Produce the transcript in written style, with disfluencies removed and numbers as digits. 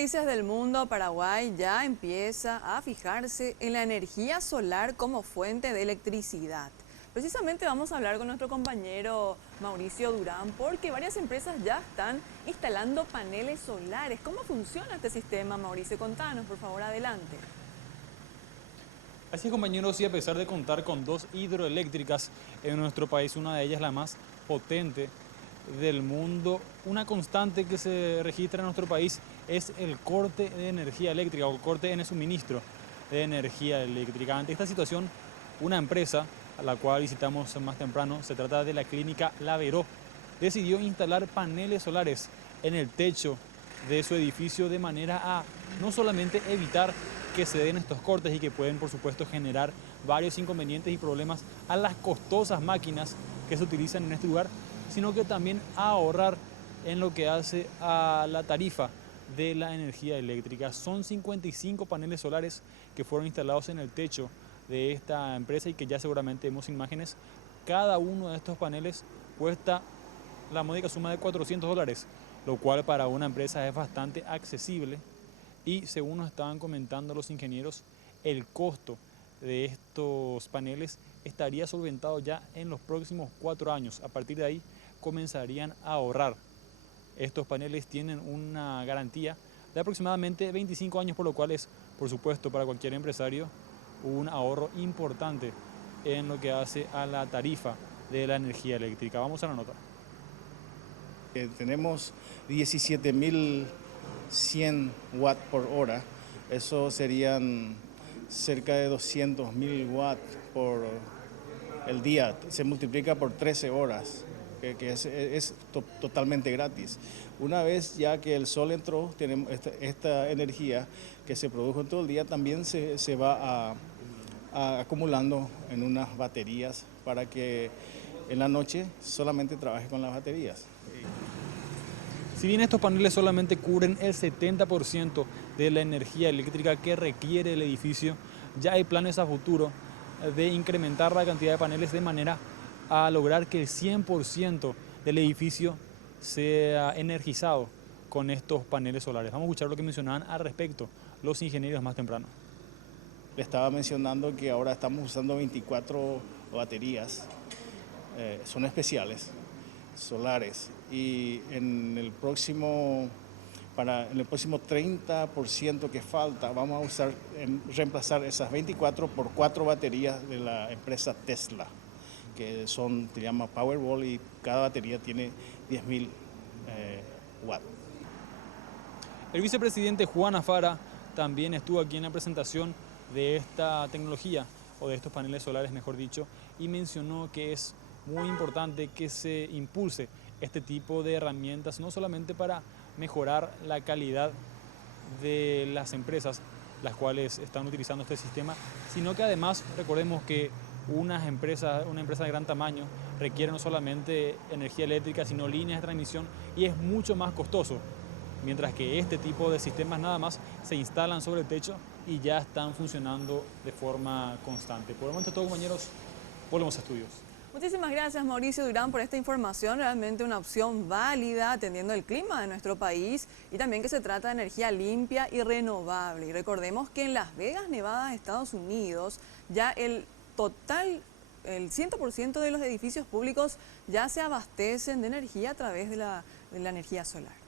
países del mundo, Paraguay ya empieza a fijarse en la energía solar como fuente de electricidad. Precisamente vamos a hablar con nuestro compañero Mauricio Durán porque varias empresas ya están instalando paneles solares. ¿Cómo funciona este sistema, Mauricio? Contanos, por favor, adelante. Así es, compañeros, y a pesar de contar con dos hidroeléctricas en nuestro país, una de ellas la más potente del mundo, una constante que se registra en nuestro país es el corte de energía eléctrica o el corte en el suministro de energía eléctrica. Ante esta situación, una empresa a la cual visitamos más temprano, se trata de la clínica Laveró, decidió instalar paneles solares en el techo de su edificio de manera a no solamente evitar que se den estos cortes y que pueden, por supuesto, generar varios inconvenientes y problemas a las costosas máquinas que se utilizan en este lugar, sino que también a ahorrar en lo que hace a la tarifa de la energía eléctrica. Son 55 paneles solares que fueron instalados en el techo de esta empresa y que ya seguramente vemos imágenes. Cada uno de estos paneles cuesta la módica suma de $400, lo cual para una empresa es bastante accesible. Y según nos estaban comentando los ingenieros, el costo de estos paneles estaría solventado ya en los próximos 4 años. A partir de ahí comenzarían a ahorrar. Estos paneles tienen una garantía de aproximadamente 25 años, por lo cual es, por supuesto, para cualquier empresario un ahorro importante en lo que hace a la tarifa de la energía eléctrica. Vamos a la nota. Tenemos 17.100 watts por hora, eso serían cerca de 200.000 watts por el día, se multiplica por 13 horas, que es totalmente gratis. Una vez ya que el sol entró, tenemos esta energía que se produjo en todo el día también se va acumulando en unas baterías para que en la noche solamente trabaje con las baterías. Si bien estos paneles solamente cubren el 70% de la energía eléctrica que requiere el edificio, ya hay planes a futuro de incrementar la cantidad de paneles de manera a lograr que el 100% del edificio sea energizado con estos paneles solares. Vamos a escuchar lo que mencionaban al respecto los ingenieros más temprano. Le estaba mencionando que ahora estamos usando 24 baterías, son especiales, solares, y en el próximo 30% que falta vamos a reemplazar esas 24 por 4 baterías de la empresa Tesla, que se llama Powerwall, y cada batería tiene 10.000 watts. El vicepresidente Juan Afara también estuvo aquí en la presentación de esta tecnología, o de estos paneles solares, mejor dicho, y mencionó que es muy importante que se impulse este tipo de herramientas, no solamente para mejorar la calidad de las empresas las cuales están utilizando este sistema, sino que además recordemos que una empresa de gran tamaño requiere no solamente energía eléctrica, sino líneas de transmisión, y es mucho más costoso, mientras que este tipo de sistemas nada más se instalan sobre el techo y ya están funcionando de forma constante. Por el momento todo, compañeros, volvemos a estudios. Muchísimas gracias, Mauricio Durán, por esta información. Realmente una opción válida atendiendo el clima de nuestro país y también que se trata de energía limpia y renovable. Y recordemos que en Las Vegas, Nevada, Estados Unidos, ya el 100% de los edificios públicos ya se abastecen de energía a través de la energía solar.